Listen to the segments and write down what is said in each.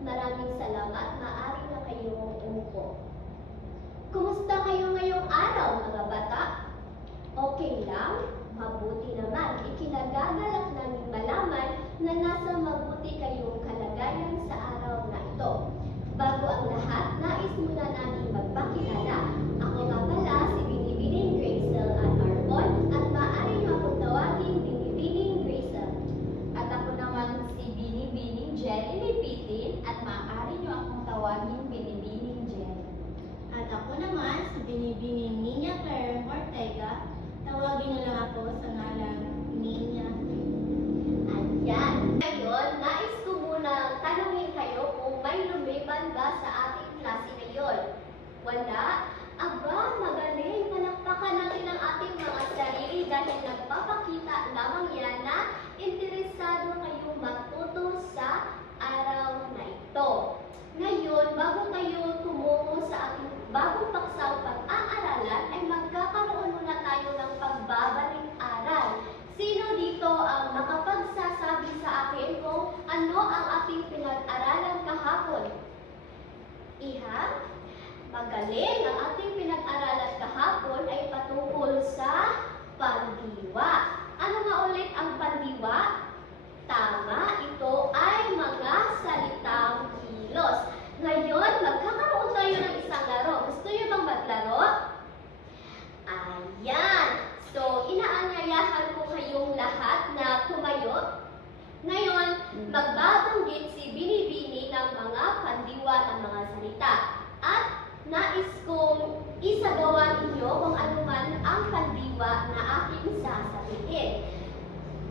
Maraming salamat. Maaari na kayong umupo. Kumusta kayo ngayong araw, mga bata? Okay lang? Mabuti naman. Ikinagagalak namin malaman na nasa mabuti kayong kalagayan sa araw na ito. Bago ang lahat, nais muna namin magpakilala. Ako nga pala si Binibining Grazel Ann Arbon at maaari niyo akong tawaging Binibining Grazel. At ako naman si Binibining Jenny Lipitin at maaari niyo akong tawagin Binibining Jenny. At ako naman si Binibining Nina Claire Ortega. Tawagin niyo lang ako sa ngalang Nina. Ayan. Ngayon, nais ko muna tanungin kayo kung may lumiban ba sa ating klase ngayon. Wala? Aba, magaling. Palakpakan natin ang ating mga sarili dahil nagpapakita lamang yan na interesado kayong matuto sa araw na ito. Ngayon, bago kayo tumungo sa ating bagong paksang pag-aaralan, ay magkakaroon muna tayo ng pagbabalik-aral. Sino dito ang makapagsasabi sa akin kung ano ang ating pinag-aralan kahapon? Iha? Magaling! Ang ating pinag-aralan kahapon ay patungkol sa pandiwa. Ano nga ulit ang pandiwa? Tama, ito ay mga salitang kilos. Ngayon, magkakaroon tayo ng isang laro. Gusto niyo bang maglaro? Ayan! So, inaanyayahan ko kayong lahat na tumayo. Ngayon, magbabanggit si Binibini ng mga pandiwa ng mga salita. At nais kong isagawa ninyo kung ano man ang pandiwa na aking sasabihin.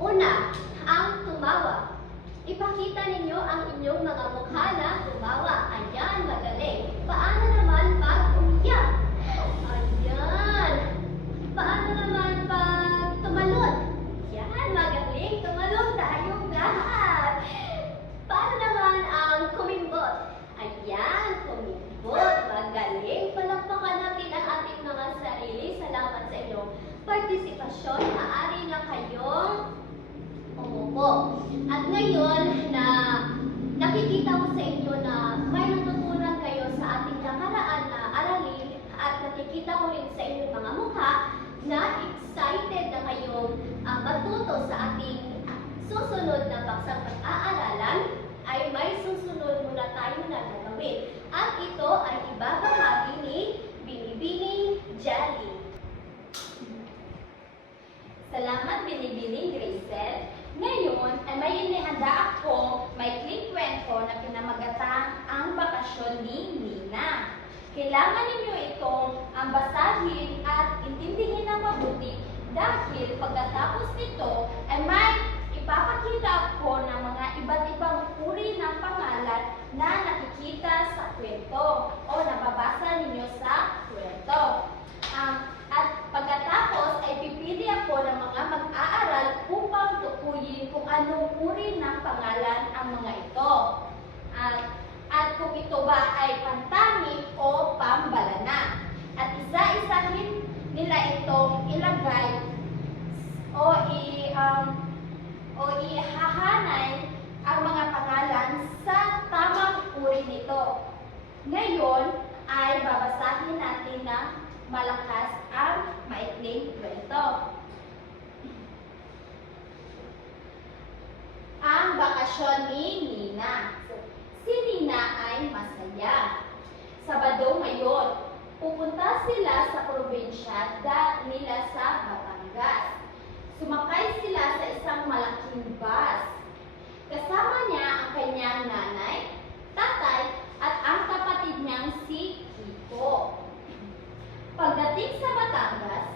Una, ang tumawa. Ipakita ninyo ang inyong mga mukha na tumawa. Ayan, magaling. Paano naman pag umiyak? Ayan. Paano naman pag tumalon? Yan, magaling. Tumalon tayong lahat. Paano naman ang kumimbot? Ayan, kumimbot. Magaling. Palakpakan natin ang ating mga sarili. Salamat sa inyong partisipasyon. Maaari na kayong umupo. At ngayon na nakikita ko sa inyo na may natutunan kayo sa ating nakaraan na aralin at nakikita ko rin sa inyong mga mukha na excited na kayong matuto sa ating susunod na paksang pag-aaralan, ay may susunod muna tayo na gagawin. At ito ay ibabahagi ni Binibining Jelly. Salamat Binibining Grazel. Ngayon ay may inihanda ako maikling kwento na pinamagatang ang bakasyon ni Nina. Kailangan ninyo itong basahin at intindihin ng mabuti dahil pagkatapos nito ay may ipapakita ako ng mga iba't ibang uri ng pangalan na nakikita sa kwento o nababasa ninyo sa kwento. At pagkatapos ay pipili ako ng mga mag-aaral upang tukuyin kung anong uri ng pangalan ang mga ito. At kung ito ba ay pantami o pambalana. At isa-isahin nila itong ilagay o ihahanay ang mga pangalan sa tamang uri nito. Ngayon ay babasahin natin ng malakas ang maikling kwento. Ang bakasyon ni Nina. Si Nina ay masaya. Sabado ngayon, pupunta sila sa probinsya nila sa Batangas. Sumakay sila sa isang malaking bus. Kasama niya ang kanyang nanay, tatay, at ang kapatid niyang si Kiko. Pagdating sa Batangas,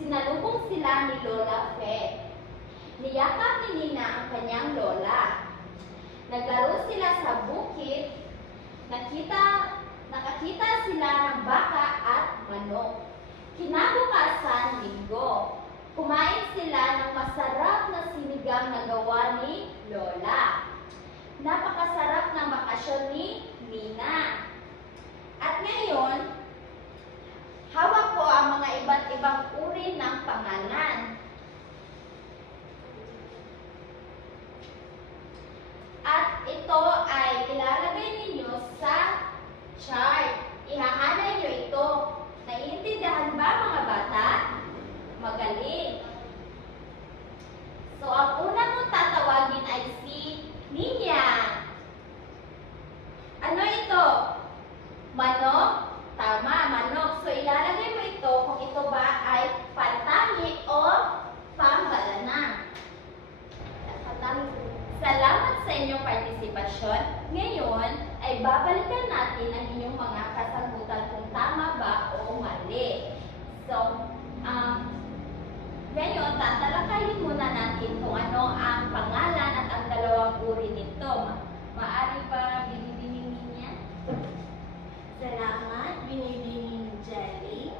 sinalubong sila ni Lola Fe. Niyakap ni Nina ang kanyang lola. Naglaro sila sa bukid. Nakakita sila ng baka at manok. Kinabukasan, linggo. Kumain sila ng masarap na sinigang na gawa ni Lola. Napakasarap ng bakasyon ni Nina. At ngayon, hawak ko ang mga iba't ibang uri ng pangalan. At ito ay ilalagay babalikan natin ang inyong mga kasagutan kung tama ba o mali. So, ngayon, tatalakayin muna natin kung ano ang pangalan at ang dalawang uri nito. Maaari ba binibining niya? Salamat, Binibining Jelly.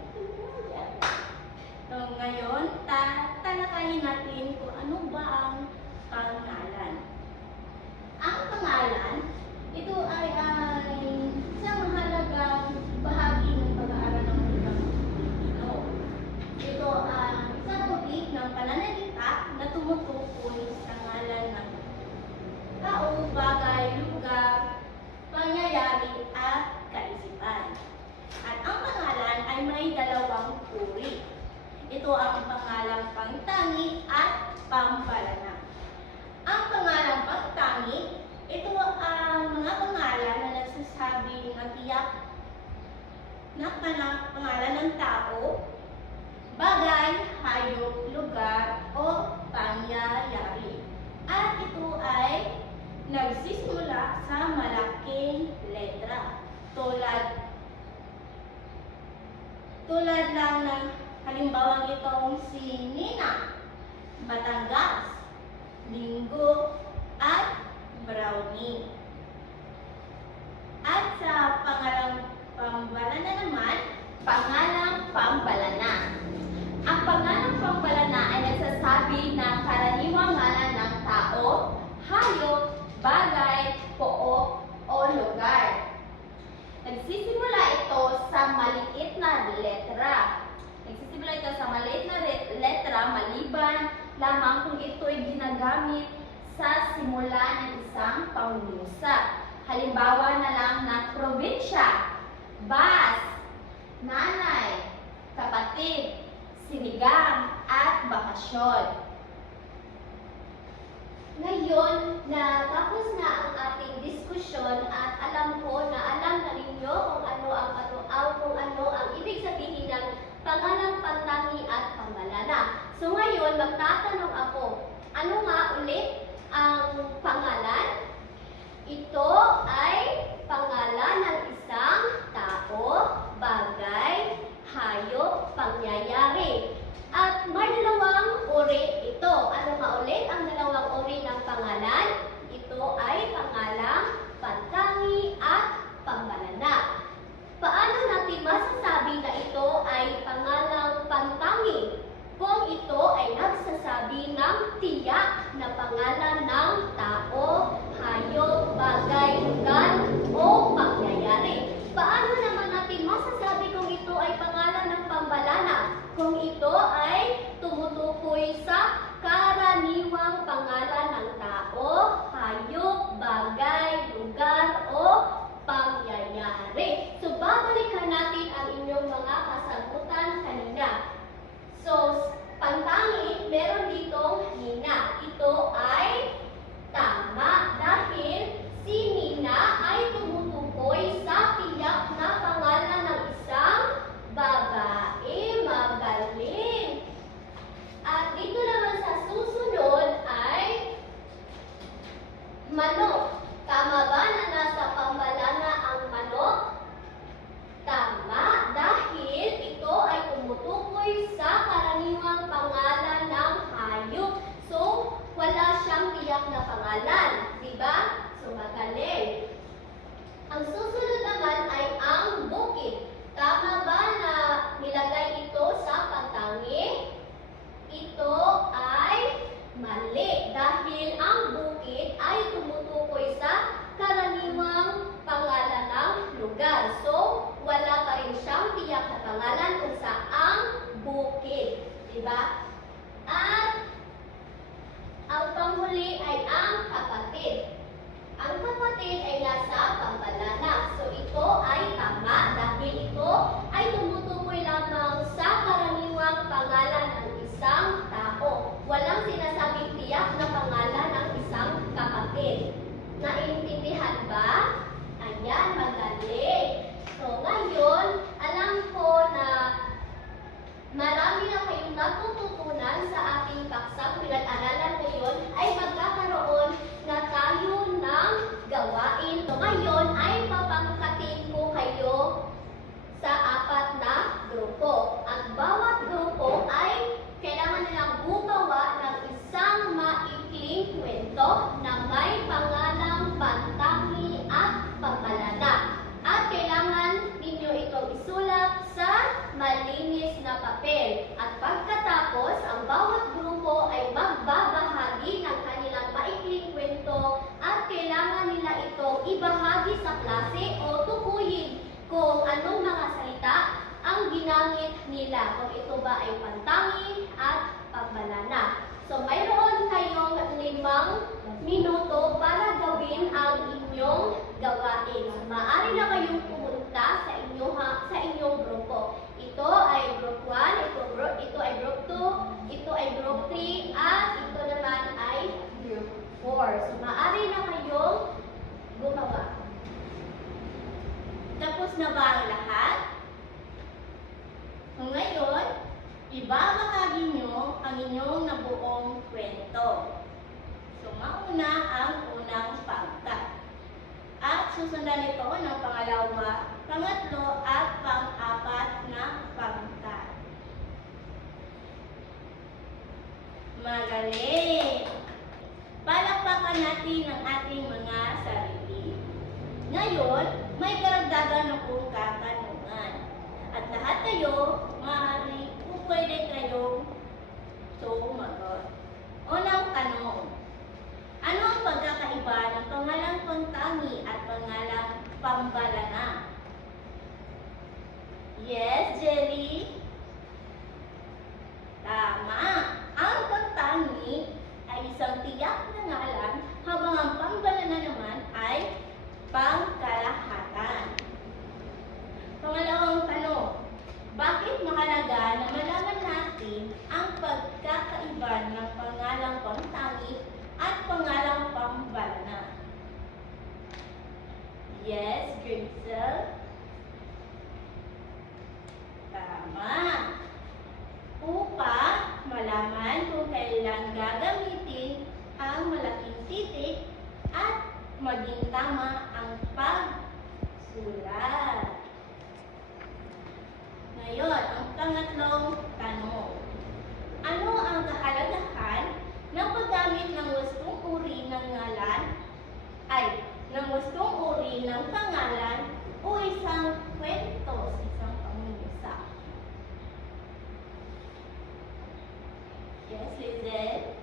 So, ngayon, tatalakayin natin kung ano ba ang pangalan. Ang pangalan, ito ay isang mahalagang bahagi ng pag-aaral ng wikang Pilipino. Ito ang isang tubig ng pananalita na tumutukoy sa ngalan ng tao, bagay, lugar, pangyayari at kaisipan. At ang pangalan ay may dalawang uri. Ito ang pangalang pangtangi at pambalana. Ang pangalang pangtangi, ito ang mga pangalan na nagsasabi ng tiyak na pangalan ng tao, bagay, hayop, lugar, o pangyayari. At ito ay nagsisimula sa malaking letra. Tulad lang ng halimbawa itong si Nina, Batangas, Linggo, at Brownie. At sa pangalang pambalana naman, Pangalang pambalana. Ang pangalang pambalana ay nagsasabi ng karaniwang ngalan ng tao, hayop, bagay, pook, o lugar. Nagsisimula ito sa maliit na letra. Maliban lamang kung ito'y ginagamit sa simula ng isang pangungusap. Halimbawa na lang ng probinsya, bus, nanay, kapatid, sinigang, at bakasyon. Ngayon na tapos na ang ating diskusyon at alam ko na alam na ninyo kung ano ang ibig sabihin ng pangalang pangtangi at pambalana. So ngayon, magtatanong ako, ano nga ulit ang pangalan? Ito ay pangalan ng isang tao, bagay, hayop, pangyayari. At may dalawang uri ito. Ano nga ulit ang dalawang uri ng pangalan? Ito ay pangalang pangtangi at pambalana. Paano natin masasabi na ito ay pangalang pangtangi? Kung ito ay nagsasabi ng tiyak na pangalan ng tao, hayop, bagay, lugar, o pangyayari. Paano naman natin masasabi kung ito ay pangalan ng pambalana? Kung ito ay tumutukoy sa karaniwang pangalan ng tao, hayop, bagay, lugar, o pangyayari. So, babalikan natin ang inyong mga kasagutan kanina. So, pangtangi, meron ditong Nina. Ito ay tama dahil si Nina ay tumutukoy sa tiyak na pangalan ng isang babae. Magaling. At dito naman sa susunod ay manok. Tama ba na nasa pambalana ang manok? Tama, dahil ito ay tumutukoy sa karaniwang pangalan ng hayop. So, wala siyang tiyak na pangalan. Diba? So, magaling. Ang susunod naman ay ang bukid. Tama ba na nilagay ito sa pangtangi? Ito ay mali dahil ang bukid ay tumutukoy sa karaniwang pangalan ng lugar. So, wala pa rin siyang tiyak na pangalan kung saang bukid. Diba? At ang panghuli ay ang kapatid. Ang kapatid ay nasa pambalana. So, ito ay tama dahil ito ay tumutukoy lamang sa karaniwang pangalan ng isang tao. Walang sinasabing tiyak na pangalan ng isang kapatid. Naiintindihan ba? Ayan, magaling. So, ngayon, alam ko na marami na kayong natututunan sa ating paksang pinag-aralan ngayon ay magkakaroon na tayo ng gawain. So, ngayon ay ibabahagi nyo ang inyong nabuong kwento. So, mauna ang unang pangkat. At susundan ito ng pangalawa, pangatlo, at pang-apat na pangkat. Magaling! Palakpakan natin ang ating mga sarili. Ngayon, may karagdagan akong katanungan. At lahat kayo, maaari kung pwede kayong sumagot. Unang tanong. Ano ang pagkakaiba ng pangalang pangtangi at pangalang pambalana? Yes, Jelly? Tama! Ang pangtangi ay isang tiyak na ngalan, habang ang pambalana naman ay pangkalahatan. Pangalawang tanong. Bakit mahalaga na malaman natin ang pagkakaiba ng pangalang pangtangi at pangalang pambalana? Yes, Grisel? Tama. Upang malaman kung kailan gagamitin ang malaking titik at maging tama ang pagsulat. Ngayon, ang pangatlong tanong. Ano ang kahalagahan ng paggamit ng wastong uri ng ngalan ng wastong uri ng pangalan o isang kwento sa isang pangungusap? Yes, Lizelle?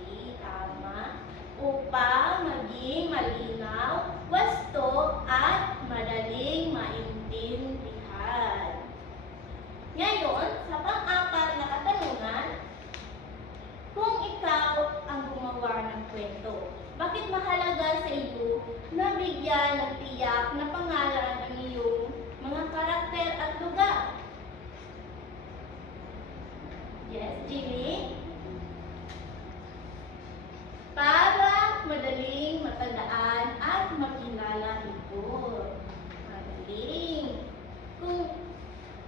Okay, tama. Upang maging malinaw, wasto at madaling maintindihan. Ngayon, sa pang-apat na katanungan, kung ikaw ang gumawa ng kwento, bakit mahalaga sa iyo na bigyan ng tiyak na pangalan ang iyong mga karakter at lugar? Yes, Jimmy? Para madaling matandaan at makilala ito. Magaling. Kung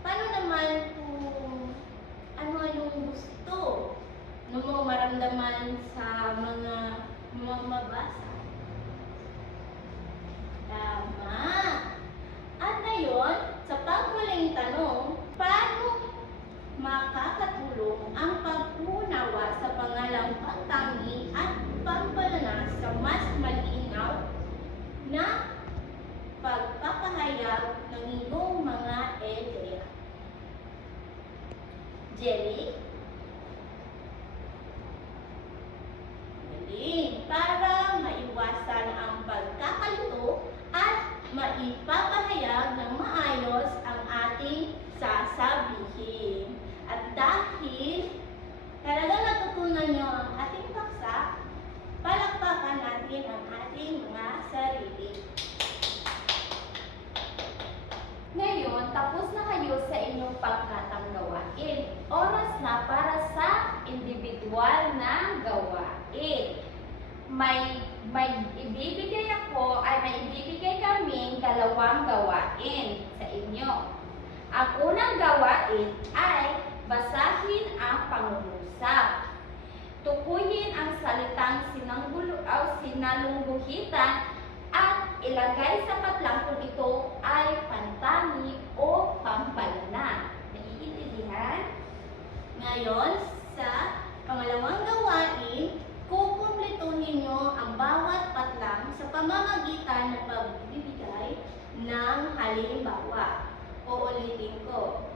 paano naman kung ano yung gusto mo maramdaman sa mga mamabasa? Tama. At ngayon, sa pagmuling tanong, paano makakatulong ang pag-unawa sa pangalang pangtangi at pambalana sa mas malinaw na pagpapahayag ng iyong mga ideya? Jelly? Galing. Para maiwasan ang pagkakalito at maipapahayag ng maayos ang ating sasabihin. At dahil talagang natutunan nyo ang ating paksa, palakpakan natin ang ating mga sarili. Ngayon, tapos na kayo sa inyong pagkatang gawain. Oras na para sa individual na gawain. May ibibigay kaming dalawang gawain sa inyo. Ang unang gawain ay basahin ang pangungusap. Tukuyin ang salitang sinalungguhitan at ilagay sa patlang kung ito ay pantani o pambalana. Naiintindihan? Ngayon, sa pangalawang gawain, kukumpletuhin nyo ang bawat patlang sa pamamagitan ng pagbibigay ng halimbawa. Uulitin ko.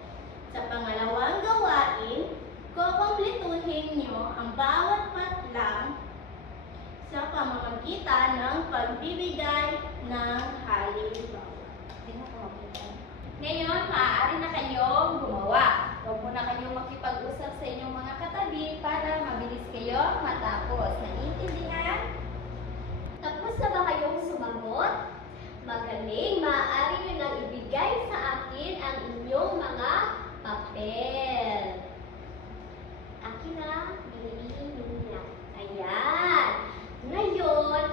Sa pangalawang gawain, kukumpletuhin nyo ang bawat patlang sa pamamagitan ng pagbibigay ng halimbawa. Ngayon, maaari na kayong gumawa. Huwag muna kayong makipag-usap sa inyong mga katabi para mabilis kayo matapos. Naiintindihan? Tapos na ba kayong sumagot? Magaling, maaari nyo nang ibigay sa akin ang inyong mga papel. Akin na, binibigyan niya. Ayan. Ngayon,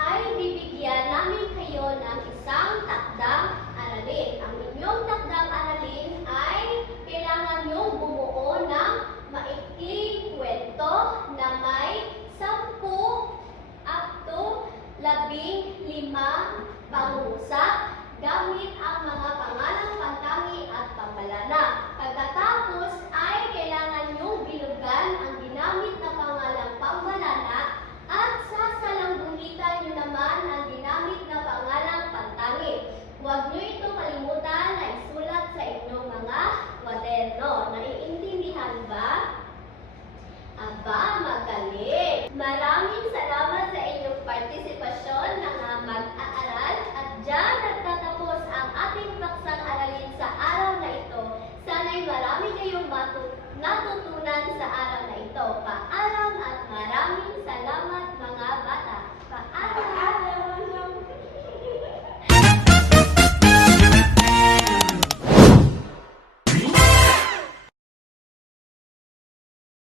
ay bibigyan namin kayo ng natutunan sa araw na ito? Paano